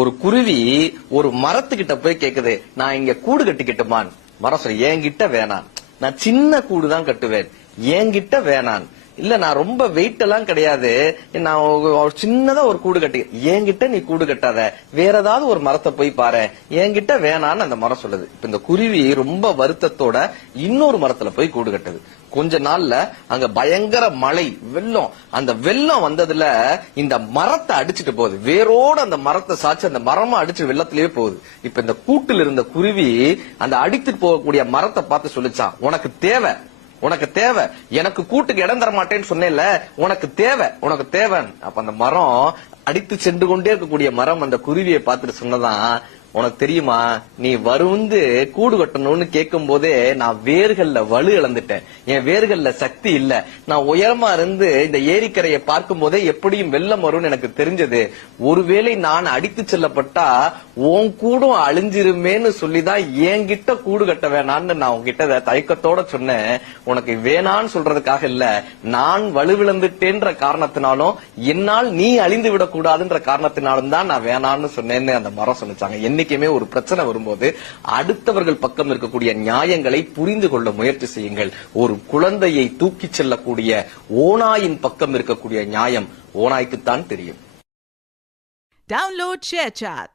ஒரு குருவி ஒரு மரத்துக்கிட்ட போய் கேக்குது, நான் இங்க கூடு கட்டிக்கிட்டுமான். மரம் சொல்ல, என்கிட்ட வேணாம், நான் சின்ன கூடு தான் கட்டுவேன், என்கிட்ட வேணான். இல்ல, நான் ரொம்ப வெயிட் எல்லாம் கிடையாது, நான் சின்னதா ஒரு கூடு கட்டி, என்கிட்ட நீ கூடு கட்டாத, வேற ஏதாவது ஒரு மரத்தை போய் பாரு, என்கிட்ட வேணான்னு அந்த மரம் சொல்லுது. இப்ப இந்த குருவி ரொம்ப வருத்தத்தோட இன்னொரு மரத்துல போய் கூடு கட்டுது. கொஞ்ச நாள்ல அங்க பயங்கர மழை, வெள்ளம். அந்த வெள்ளம் வந்ததுல இந்த மரத்தை அடிச்சுட்டு போகுது, வேரோட அந்த மரத்தை சாச்சு அந்த மரமா அடிச்சு வெள்ளத்திலேயே போகுது. இப்ப இந்த கூட்டில் இருந்த குருவி அந்த அடித்துட்டு போகக்கூடிய மரத்தை பார்த்து சொல்லிச்சான், உனக்கு தேவை, உனக்கு தேவை, எனக்கு கூட்டுக்கு இடம் தர மாட்டேன்னு சொன்னேன்ல, உனக்கு தேவை, உனக்கு தேவை. அப்ப அந்த மரம், அடித்து சென்று கொண்டே இருக்கக்கூடிய மரம் அந்த குருவியை பார்த்துட்டு சொன்னதான், உனக்கு தெரியுமா, நீ வந்து கூடு கட்டணும்னு கேட்கும் போதே நான் வேர்கள்ல வலு இழந்துட்டேன், என் வேர்கள்ல சக்தி இல்ல. நான் உயரமா இருந்து இந்த ஏரிக்கரையை பார்க்கும் போதே எப்படியும் வெள்ளம் வரும்னு எனக்கு தெரிஞ்சது. ஒருவேளை நான் அடித்து செல்லப்பட்டா உன் கூடும் அழிஞ்சிருமேன்னு சொல்லிதான் என்கிட்ட கூடு கட்ட வேணான்னு நான் உங்ககிட்ட தயக்கத்தோட சொன்னேன். உனக்கு வேணான்னு சொல்றதுக்காக இல்ல, நான் வலுவிழந்துட்டேன்ற காரணத்தினாலும் என்னால் நீ அழிந்து விடக்கூடாதுன்ற காரணத்தினாலும் தான் நான் வேணான்னு சொன்னேன்னு அந்த மரம் சொல்லிச்சாங்க. என்னைக்குமே ஒரு பிரச்சனை வரும்போது அடுத்தவர்கள் பக்கம் இருக்கக்கூடிய நியாயங்களை புரிந்து கொள்ள முயற்சி செய்யுங்கள். ஒரு குழந்தையை தூக்கிச் செல்லக்கூடிய ஓநாயின் பக்கம் இருக்கக்கூடிய நியாயம் ஓநாய்க்குத்தான் தெரியும். Download ShareChat.